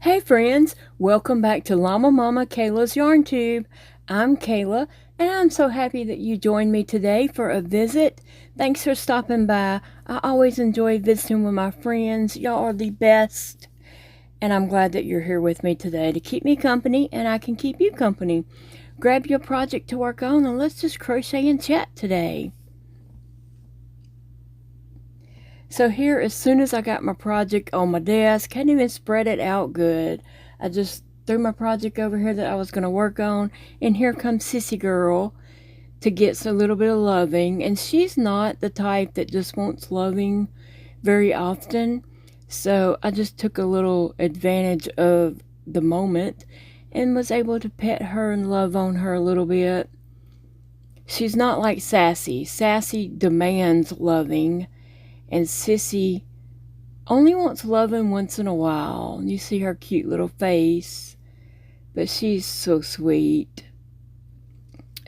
Hey friends, welcome back to Llama Mama Kayla's Yarn Tube. I'm Kayla, and I'm so happy that you joined me today for a visit. Thanks for stopping by. I always enjoy visiting with my friends. Y'all are the best. And I'm glad that you're here with me today to keep me company, and I can keep you company. Grab your project to work on, and let's just crochet and chat today. So here, as soon as I got my project on my desk, hadn't even spread it out good. I just threw my project over here that I was going to work on, and here comes Sissy girl to get a little bit of loving. And she's not the type that just wants loving very often. So I just took a little advantage of the moment and was able to pet her and love on her a little bit. She's not like Sassy. Sassy demands loving, and Sissy only wants loving once in a while. You see her cute little face, but she's so sweet.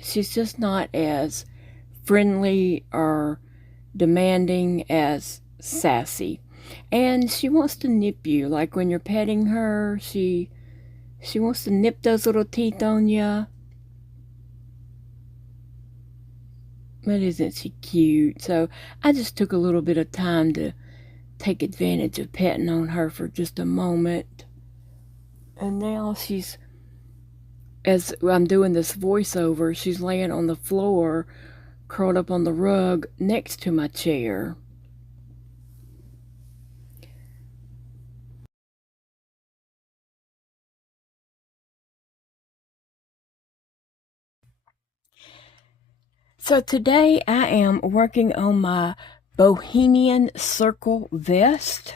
She's just not as friendly or demanding as Sassy. And she wants to nip you, like when you're petting her, she wants to nip those little teeth on you. But isn't she cute? So I just took a little bit of time to take advantage of petting on her for just a moment. And now she's, as I'm doing this voiceover, she's laying on the floor, curled up on the rug next to my chair. So today I am working on my Bohemian Circle vest.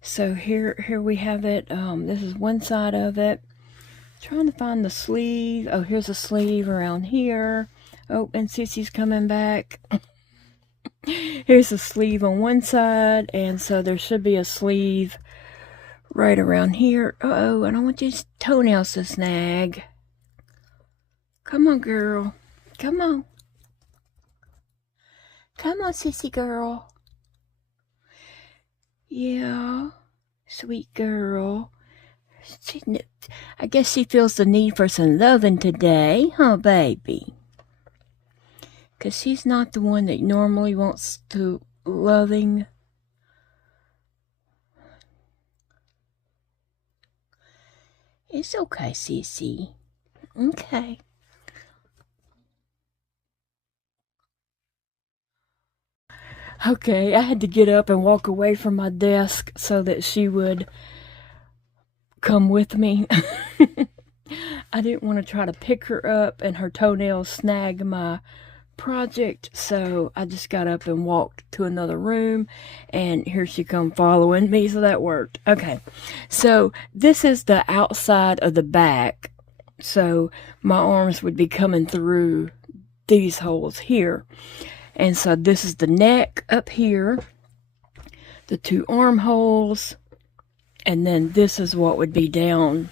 So here we have it. This is one side of it. Trying to find the sleeve. Oh, here's a sleeve around here. Oh, and Sissy's coming back. Here's a sleeve on one side, and so there should be a sleeve right around here. Uh-oh, I don't want these toenails to snag. Come on, girl. Come on. Come on, Sissy girl. Yeah, sweet girl. I guess she feels the need for some loving today, huh, baby? Because she's not the one that normally wants to loving. It's okay, Sissy. Okay. Okay, I had to get up and walk away from my desk so that she would come with me. I didn't want to try to pick her up and her toenails snag my project, so I just got up and walked to another room, and here she come following me, so that worked. Okay, so this is the outside of the back, so my arms would be coming through these holes here. And so this is the neck up here, the two armholes, and then this is what would be down,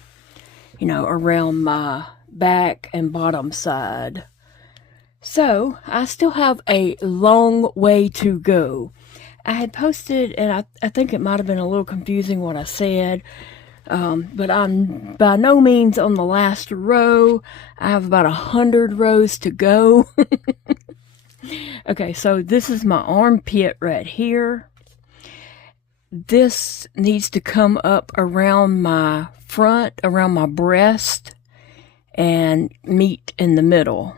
around my back and bottom side. So I still have a long way to go. I had posted, and I think it might have been a little confusing what I said, but I'm by no means on the last row. I have about 100 rows to go. Okay, so this is my armpit right here. This needs to come up around my front, around my breast, and meet in the middle.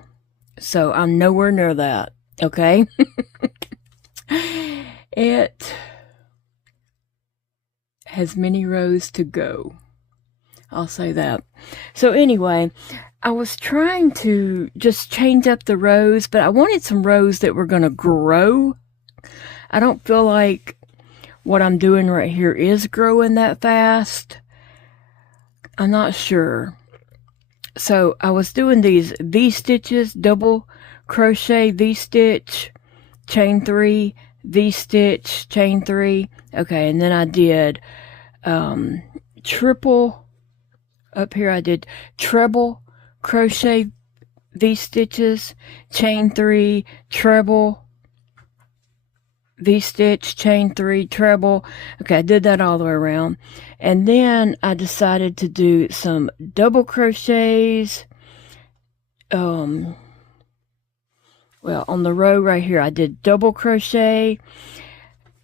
So I'm nowhere near that, okay? It has many rows to go. I'll say that. So anyway, I was trying to just change up the rows, but I wanted some rows that were going to grow. I don't feel like what I'm doing right here is growing that fast. I'm not sure. So I was doing these V-stitches, double crochet V-stitch, chain 3, V-stitch, chain 3. Okay, and then I did triple. Up here I did treble crochet V-stitches, chain 3, treble, V-stitch, chain 3, treble. Okay, I did that all the way around. And then I decided to do some double crochets. Well, on the row right here, I did double crochet,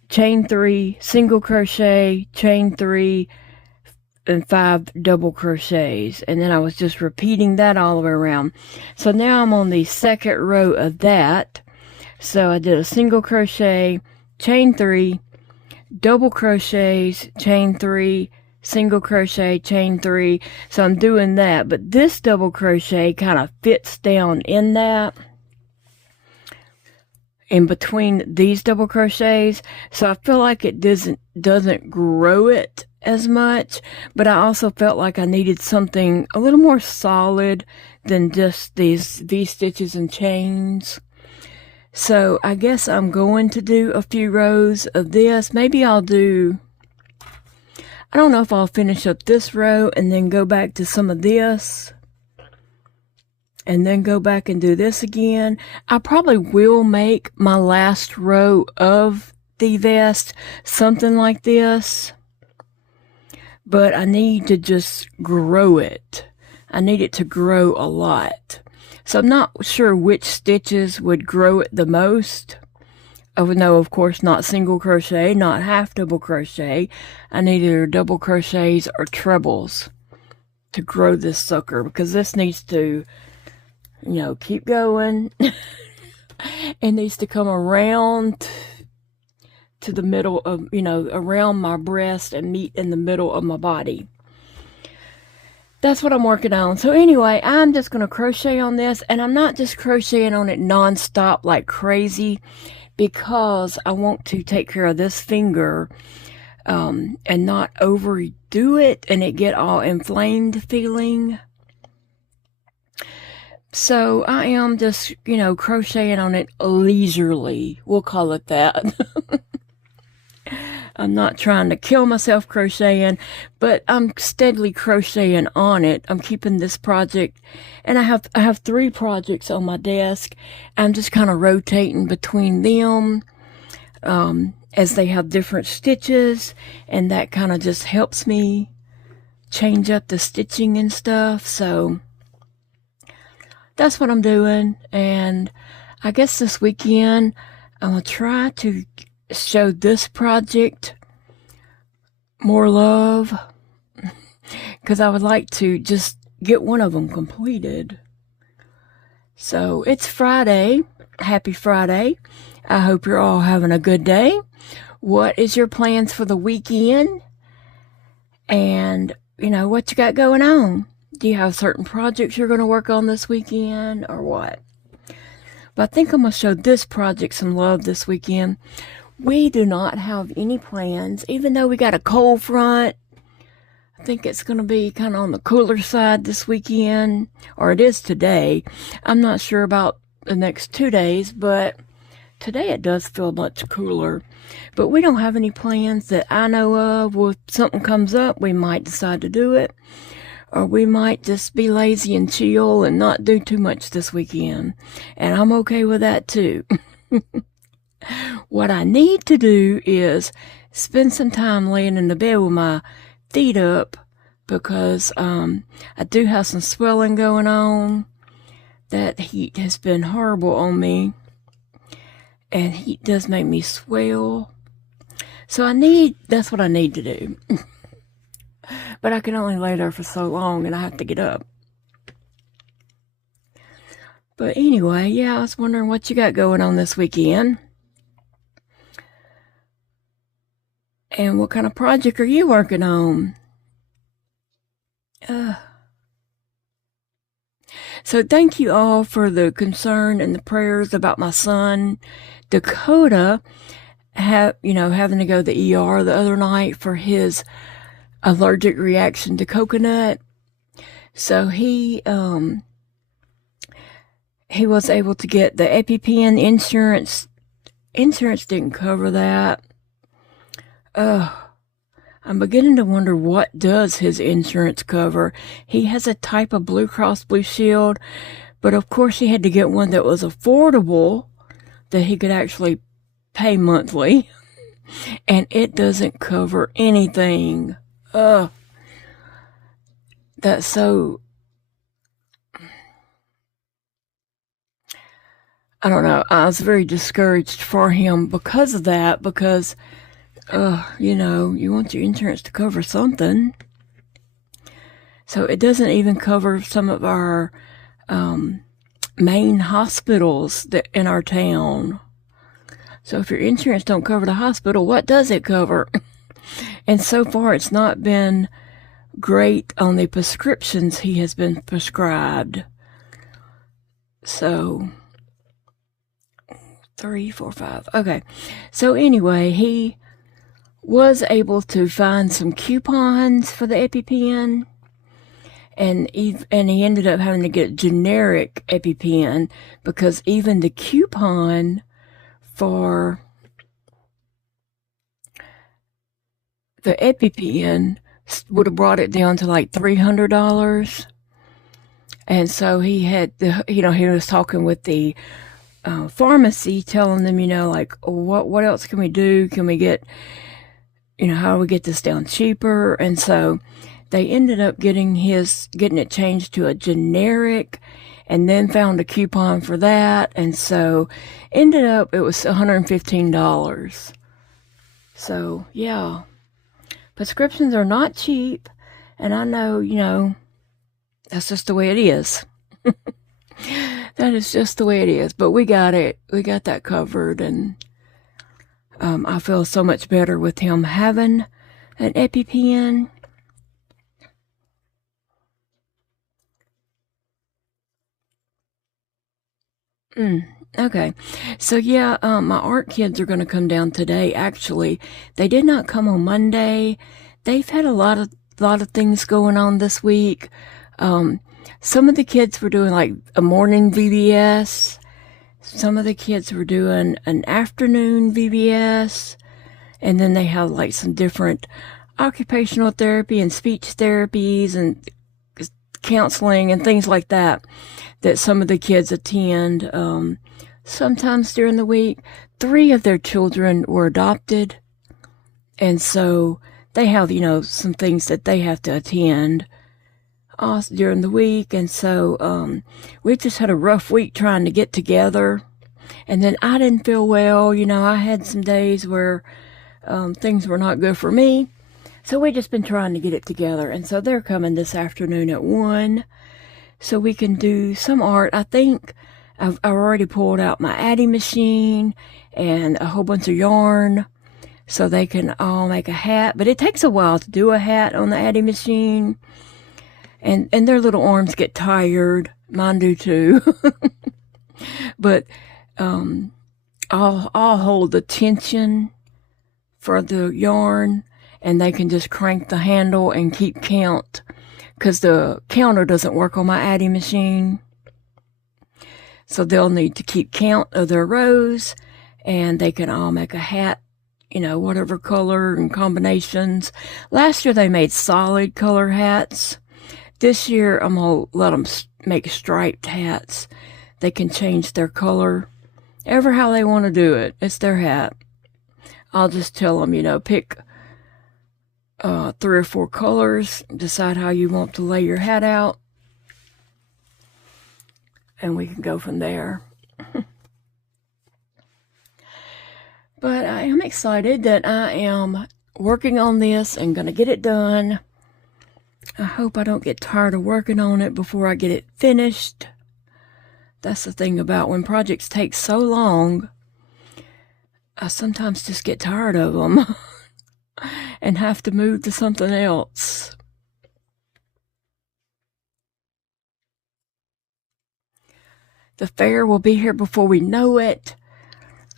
chain 3, single crochet, chain 3, and 5 double crochets. And then I was just repeating that all the way around. So now I'm on the second row of that. So I did a single crochet, chain 3, double crochets, chain 3, single crochet, chain 3. So I'm doing that, but this double crochet kind of fits down in that, in between these double crochets. So I feel like it doesn't grow it as much, but I also felt like I needed something a little more solid than just these V-stitches and chains. So I guess I'm going to do a few rows of this. Maybe I'll do, I don't know if I'll finish up this row and then go back to some of this and then go back and do this again. I probably will make my last row of the vest something like this, but I need to just grow it. I need it to grow a lot. So I'm not sure which stitches would grow it the most. Oh no, of course not single crochet, not half double crochet. I need either double crochets or trebles to grow this sucker, because this needs to, you know, keep going. It needs to come around to the middle of, you know, around my breast and meet in the middle of my body. That's what I'm working on. So anyway, I'm just going to crochet on this, and I'm not just crocheting on it non-stop like crazy, because I want to take care of this finger and not overdo it and it get all inflamed feeling. So I am just, you know, crocheting on it leisurely. We'll call it that. I'm not trying to kill myself crocheting, but I'm steadily crocheting on it. I'm keeping this project, and I have 3 projects on my desk. I'm just kind of rotating between them as they have different stitches, and that kind of just helps me change up the stitching and stuff. So that's what I'm doing, and I guess this weekend I'm going to try to show this project more love, because I would like to just get one of them completed. So it's Friday. Happy Friday. I hope you're all having a good day. What is your plans for the weekend? And, you know, what you got going on? Do you have certain projects you're going to work on this weekend or what? But I think I'm going to show this project some love this weekend. We do not have any plans, even though we got a cold front. I think it's going to be kind of on the cooler side this weekend, or it is today. I'm not sure about the next 2 days, but today it does feel much cooler. But we don't have any plans that I know of. Well, if something comes up, we might decide to do it, or we might just be lazy and chill and not do too much this weekend. And I'm okay with that too. What I need to do is spend some time laying in the bed with my feet up, because I do have some swelling going on. That heat has been horrible on me, and heat does make me swell. So that's what I need to do. But I can only lay there for so long, and I have to get up. But anyway, yeah, I was wondering what you got going on this weekend. And what kind of project are you working on? So thank you all for the concern and the prayers about my son. Dakota, having to go to the ER the other night for his allergic reaction to coconut. So he was able to get the EpiPen insurance. Insurance didn't cover that. I'm beginning to wonder, what does his insurance cover? He has a type of Blue Cross Blue Shield, but of course he had to get one that was affordable, that he could actually pay monthly, and it doesn't cover anything. Ugh. That's so... I don't know. I was very discouraged for him because of that, because, you know, you want your insurance to cover something. So it doesn't even cover some of our main hospitals that in our town. So if your insurance don't cover the hospital, what does it cover? And so far, it's not been great on the prescriptions he has been prescribed. So... 3, 4, 5. Okay. So anyway, he was able to find some coupons for the EpiPen, and he ended up having to get a generic EpiPen because even the coupon for the EpiPen would have brought it down to like $300. And so he had, he was talking with the pharmacy, telling them, like, what else can we do? Can we get, how do we get this down cheaper? And so they ended up getting it changed to a generic, and then found a coupon for that. And so ended up, it was $115. So yeah, prescriptions are not cheap. And I know, that's just the way it is. That is just the way it is. But we got it. We got that covered. And I feel so much better with him having an EpiPen. Okay. So yeah, my art kids are going to come down today. Actually, they did not come on Monday. They've had a lot of things going on this week. Some of the kids were doing like a morning VBS. Some of the kids were doing an afternoon VBS. And then they have like some different occupational therapy and speech therapies and counseling and things like that some of the kids attend sometimes during the week. 3 of their children were adopted. And so they have, some things that they have to attend during the week. And so we just had a rough week trying to get together. And then I didn't feel well. I had some days where things were not good for me. So we just been trying to get it together. And so they're coming this afternoon at 1. So we can do some art. I think I've already pulled out my Addy machine and a whole bunch of yarn so they can all make a hat. But it takes a while to do a hat on the Addy machine. And their little arms get tired. Mine do too. But I'll hold the tension for the yarn, and they can just crank the handle and keep count, because the counter doesn't work on my Addy machine. So they'll need to keep count of their rows, and they can all make a hat, whatever color and combinations. Last year they made solid color hats. This year I'm going to let them make striped hats. They can change their color ever how they want to do it. It's their hat. I'll just tell them, pick 3 or 4 colors, decide how you want to lay your hat out, and we can go from there. But I am excited that I am working on this and going to get it done. I hope I don't get tired of working on it before I get it finished. That's the thing about when projects take so long, I sometimes just get tired of them and have to move to something else. The fair will be here before we know it.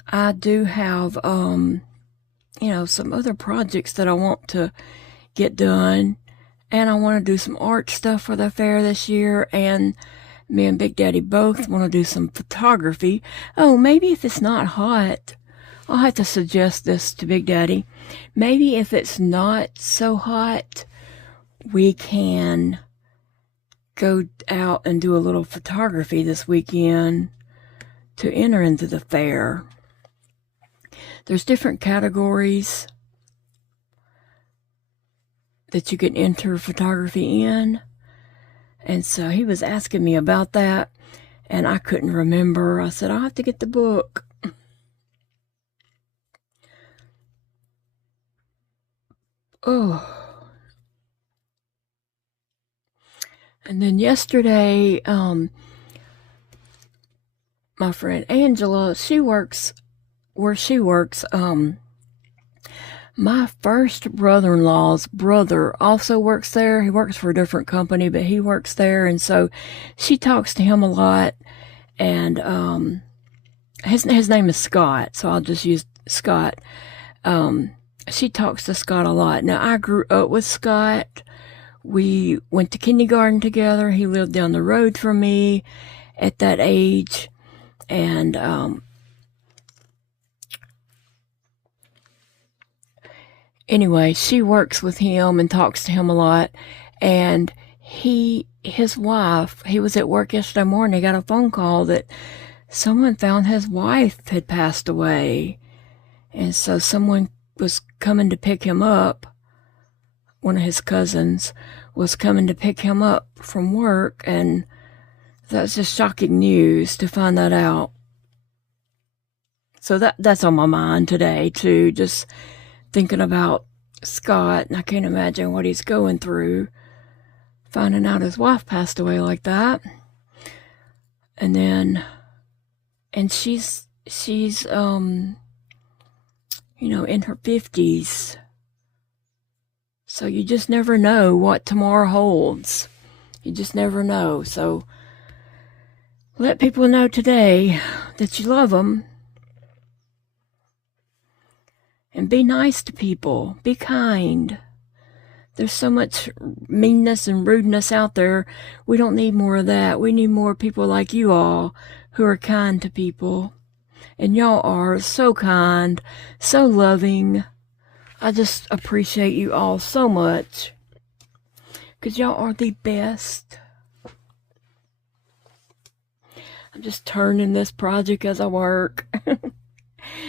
I do have, some other projects that I want to get done. And I want to do some art stuff for the fair this year. And me and Big Daddy both want to do some photography. Oh, maybe if it's not hot, I'll have to suggest this to Big Daddy. Maybe if it's not so hot, we can go out and do a little photography this weekend to enter into the fair. There's different categories that you can enter photography in. And so he was asking me about that, and I couldn't remember. I said, I'll have to get the book. Oh. And then yesterday, my friend Angela, she works where she works. My first brother-in-law's brother also works there. He works for a different company, but he works there. And so she talks to him a lot. And his name is Scott, so I'll just use Scott. She talks to Scott a lot. Now, I grew up with Scott. We went to kindergarten together. He lived down the road from me at that age. And anyway, she works with him and talks to him a lot. And his wife, he was at work yesterday morning. He got a phone call that someone found his wife had passed away. And so someone was coming to pick him up. One of his cousins was coming to pick him up from work. And that's just shocking news to find that out. So that's on my mind today too. Just thinking about Scott, and I can't imagine what he's going through, finding out his wife passed away like that. And she's you know, in her 50s. So you just never know what tomorrow holds. You just never know. So let people know today that you love them. And be nice to people. Be kind. There's so much meanness and rudeness out there. We don't need more of that. We need more people like you all who are kind to people. And y'all are so kind, so loving. I just appreciate you all so much. Because y'all are the best. I'm just turning this project as I work.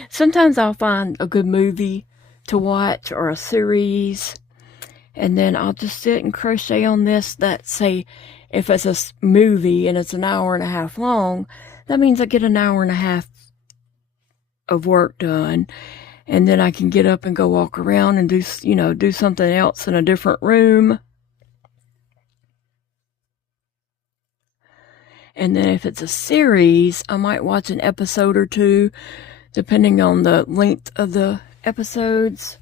Sometimes I'll find a good movie to watch or a series, and then I'll just sit and crochet on this. That, say, if it's a movie and it's an hour and a half long, that means I get an hour and a half of work done, and then I can get up and go walk around and do something else in a different room. And then if it's a series, I might watch an episode or two, depending on the length of the episodes,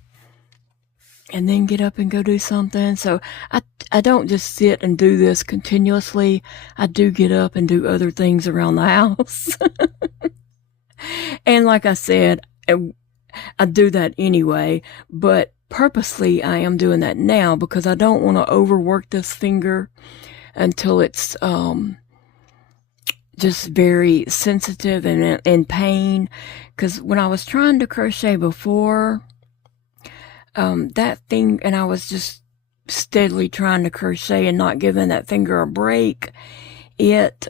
and then get up and go do something. So I don't just sit and do this continuously. I do get up and do other things around the house. And like I said, I do that anyway, but purposely I am doing that now because I don't want to overwork this finger until it's just very sensitive and in pain. Because when I was trying to crochet before, that thing, and I was just steadily trying to crochet and not giving that finger a break, it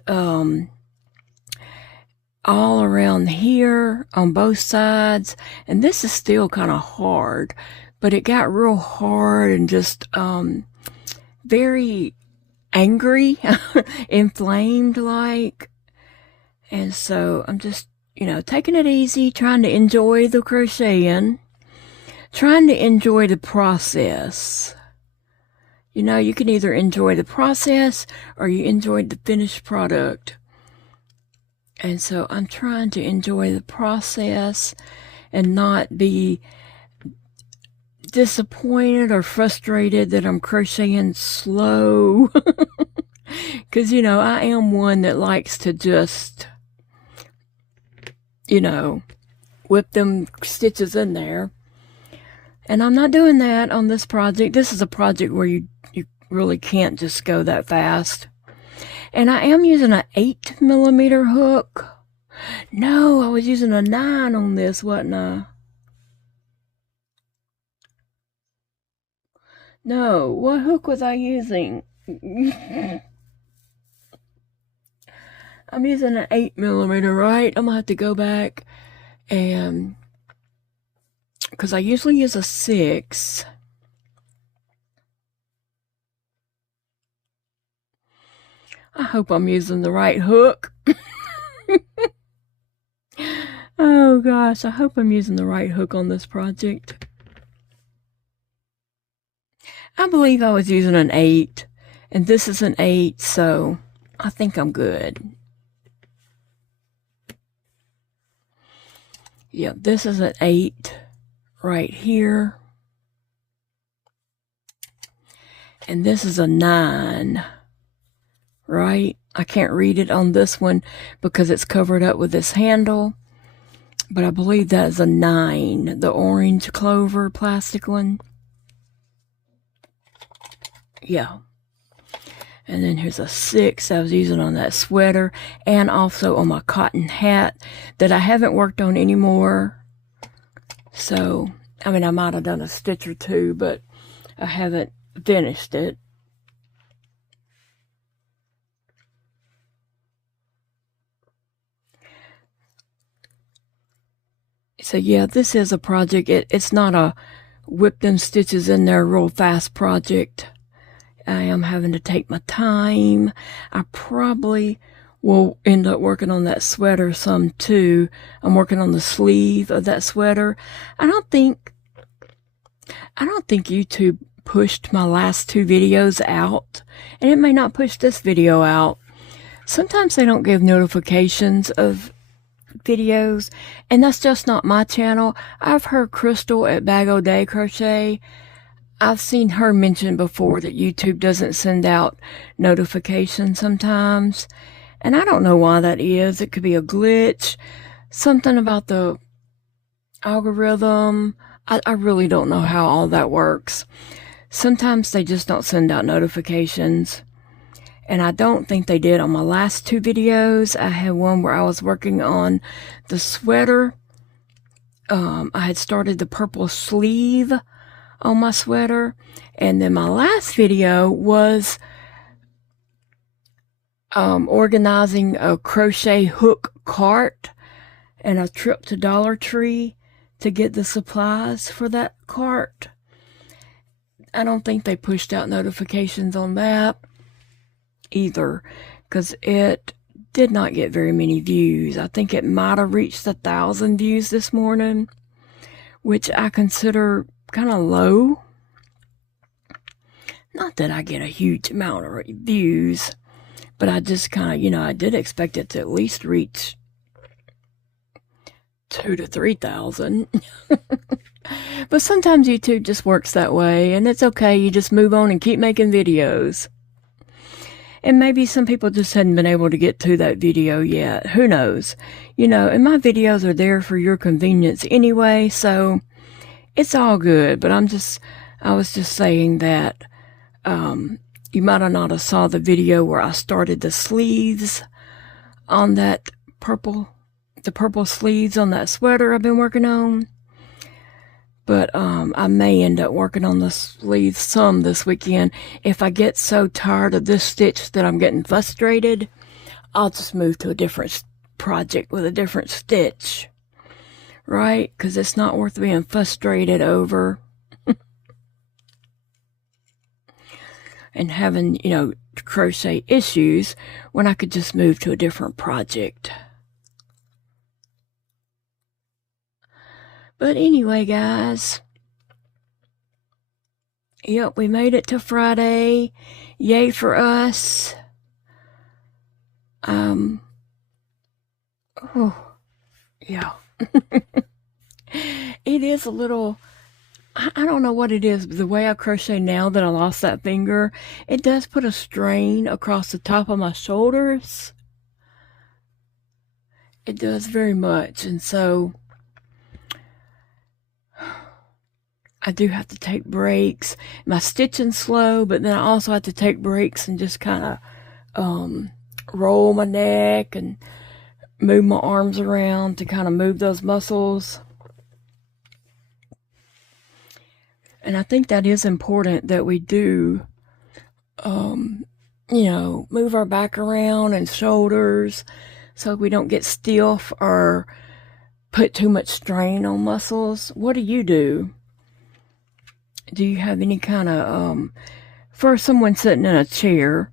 all around here on both sides, and this is still kind of hard, but it got real hard and just very angry, inflamed like. And so I'm just, taking it easy, trying to enjoy the crocheting, trying to enjoy the process. You can either enjoy the process or you enjoy the finished product. And so I'm trying to enjoy the process and not be disappointed or frustrated that I'm crocheting slow. Because, I am one that likes to just, whip them stitches in there. And I'm not doing that on this project. This is a project where you really can't just go that fast. And I am using an 8mm hook. No, I was using a 9 on this, wasn't I? No, what hook was I using? I'm using an 8mm, right? I'm gonna have to go back and because I usually use a 6. I hope I'm using the right hook. Oh gosh, I hope I'm using the right hook on this project. I believe I was using an 8, and this is an 8, so I think I'm good. Yeah, this is an 8 right here. And this is a 9, right? I can't read it on this one because it's covered up with this handle. But I believe that is a 9, the orange clover plastic one. Yeah. And then here's a 6 I was using on that sweater and also on my cotton hat that I haven't worked on anymore. So, I mean, I might have done a stitch or two, but I haven't finished it. So yeah, this is a project. It's not a whip them stitches in there real fast project. I am having to take my time. I probably will end up working on that sweater some too. I'm working on the sleeve of that sweater. I don't think YouTube pushed my last 2 videos out, and it may not push this video out. Sometimes they don't give notifications of videos, and that's just not my channel. I've heard Crystal at Bag O' Day Crochet, I've seen her mention before that YouTube doesn't send out notifications sometimes, and I don't know why that is. It could be a glitch, something about the algorithm. I really don't know how all that works. Sometimes they just don't send out notifications, and I don't think they did on my last 2 videos. I had one where I was working on the sweater. I had started the purple sleeve on my sweater, and then my last video was organizing a crochet hook cart and a trip to Dollar Tree to get the supplies for that cart. I don't think they pushed out notifications on that either, because it did not get very many views. I think it might have reached 1,000 views this morning, which I consider kind of low. Not that I get a huge amount of views, but I just kind of, I did expect it to at least reach 2,000 to 3,000. But sometimes YouTube just works that way, and it's okay. You just move on and keep making videos. And maybe some people just hadn't been able to get to that video yet. Who knows? And my videos are there for your convenience anyway, so it's all good. But I was just saying that you might have not have saw the video where I started the sleeves on that the purple sleeves on that sweater I've been working on. But I may end up working on the sleeves some this weekend. If I get so tired of this stitch that I'm getting frustrated, I'll just move to a different project with a different stitch. Right? Because it's not worth being frustrated over. And having, crochet issues when I could just move to a different project. But anyway, guys. Yep, we made it to Friday. Yay for us. Oh, yeah. It is a little, I don't know what it is, but the way I crochet now that I lost that finger, it does put a strain across the top of my shoulders. It does very much, and so I do have to take breaks. My stitching's slow, but then I also have to take breaks and just kind of roll my neck and move my arms around to kind of move those muscles. And I think that is important that we do, move our back around and shoulders so we don't get stiff or put too much strain on muscles. What do you do? Do you have any kind of, for someone sitting in a chair,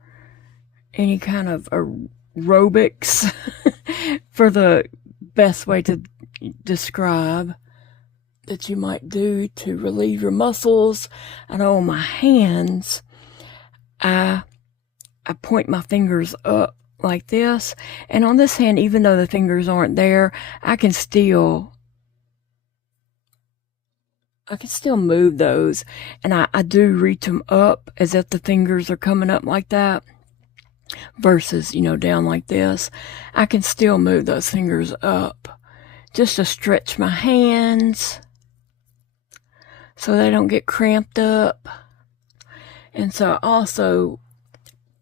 any kind of aerobics for the best way to describe that you might do to relieve your muscles? I know on my hands, I point my fingers up like this, and on this hand, even though the fingers aren't there, I can still move those, and I do reach them up as if the fingers are coming up like that versus, you know, down like this. I can still move those fingers up just to stretch my hands so they don't get cramped up. And so I also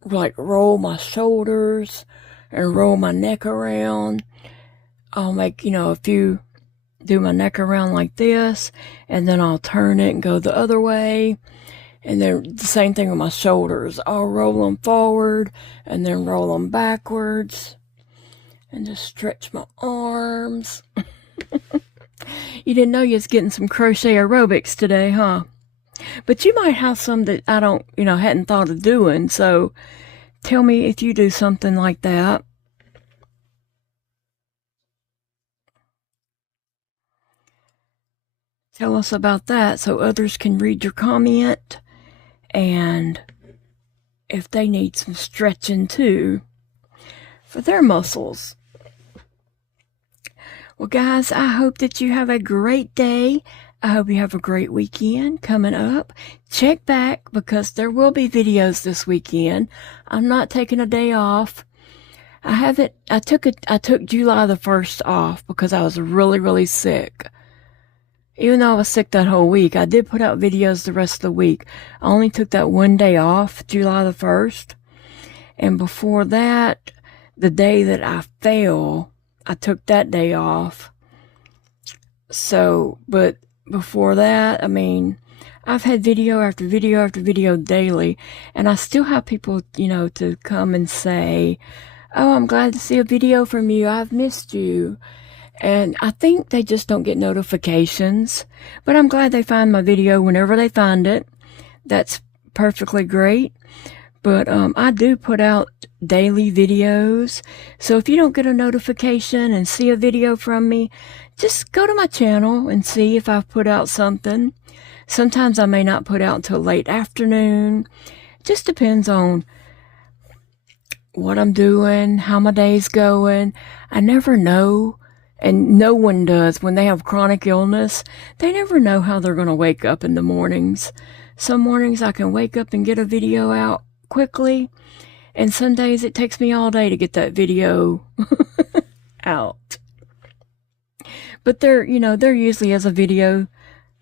like roll my shoulders and roll my neck around. I'll make, you know, do my neck around like this, and then I'll turn it and go the other way. And then the same thing with my shoulders. I'll roll them forward and then roll them backwards and just stretch my arms. You didn't know you was getting some crochet aerobics today, huh? But you might have some that I don't, you know, hadn't thought of doing. So tell me if you do something like that. Tell us about that so others can read your comment, and if they need some stretching too for their muscles. Well, guys, I hope that you have a great day. I hope you have a great weekend coming up. Check back because there will be videos this weekend. I'm not taking a day off. I took July the 1st off because I was really, really sick. Even though I was sick that whole week, I did put out videos the rest of the week. I only took that one day off, July the 1st. And before that, the day that I fell, I took that day off. So, but before that, I mean, I've had video after video after video daily. And I still have people, you know, to come and say, oh, I'm glad to see a video from you. I've missed you. And I think they just don't get notifications. But I'm glad they find my video whenever they find it. That's perfectly great. But I do put out daily videos. So if you don't get a notification and see a video from me, just go to my channel and see if I've put out something. Sometimes I may not put out until late afternoon. It just depends on what I'm doing, how my day's going. I never know. And no one does. When they have chronic illness, they never know how they're going to wake up in the mornings. Some mornings I can wake up and get a video out quickly. And some days it takes me all day to get that video out. But there usually is a video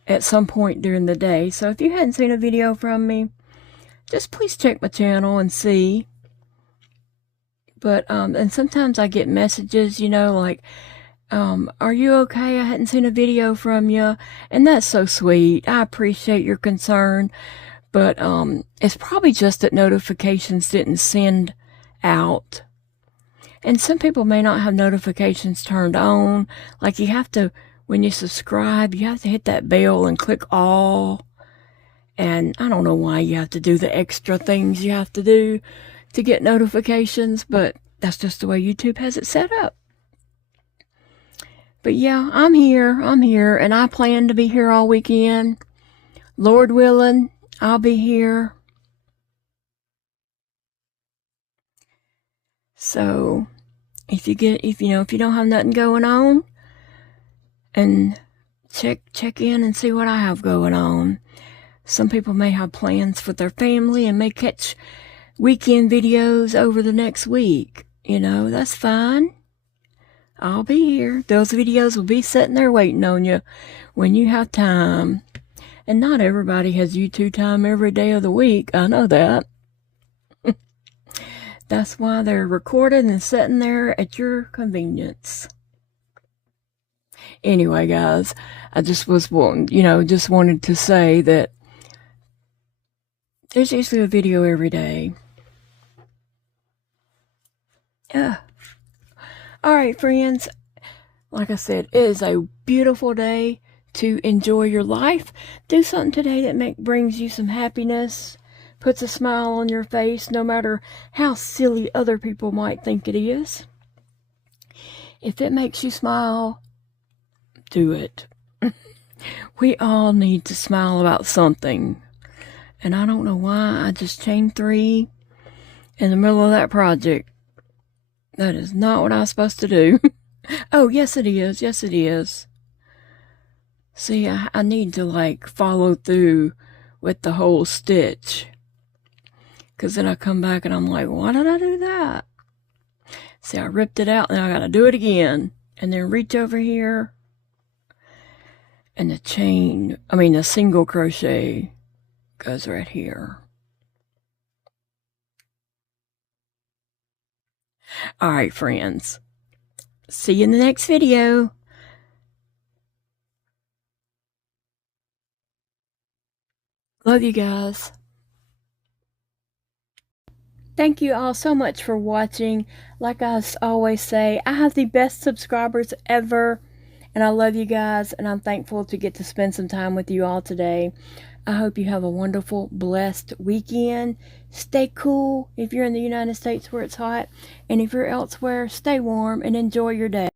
at some point during the day. So if you hadn't seen a video from me, just please check my channel and see. But, and sometimes I get messages, you know, like, are you okay? I hadn't seen a video from you. And that's so sweet. I appreciate your concern. But it's probably just that notifications didn't send out. And some people may not have notifications turned on. Like you have to, when you subscribe, you have to hit that bell and click all. And I don't know why you have to do the extra things you have to do to get notifications. But that's just the way YouTube has it set up. But yeah, I'm here, and I plan to be here all weekend. Lord willing, I'll be here. So, if you don't have nothing going on, and check in and see what I have going on. Some people may have plans with their family and may catch weekend videos over the next week. You know, that's fine. I'll be here. Those videos will be sitting there waiting on you when you have time. And not everybody has YouTube time every day of the week. I know that. That's why they're recorded and sitting there at your convenience. Anyway, guys, I just wanted to say that there's usually a video every day. Alright, friends, Like I said, it is a beautiful day to enjoy your life. Do something today that brings you some happiness, puts a smile on your face, no matter how silly other people might think it is. If it makes you smile, do it. We all need to smile about something. And I don't know why I just chained 3 in the middle of that project. That is not what I was supposed to do. Oh, yes it is. Yes it is. See, I need to like follow through with the whole stitch. Because then I come back and I'm like, why did I do that? See, I ripped it out and I got to do it again. And then reach over here. And the single crochet goes right here. Alright, friends. See you in the next video. Love you guys. Thank you all so much for watching. Like I always say, I have the best subscribers ever. And I love you guys, and I'm thankful to get to spend some time with you all today. I hope you have a wonderful, blessed weekend. Stay cool if you're in the United States where it's hot. And if you're elsewhere, stay warm and enjoy your day.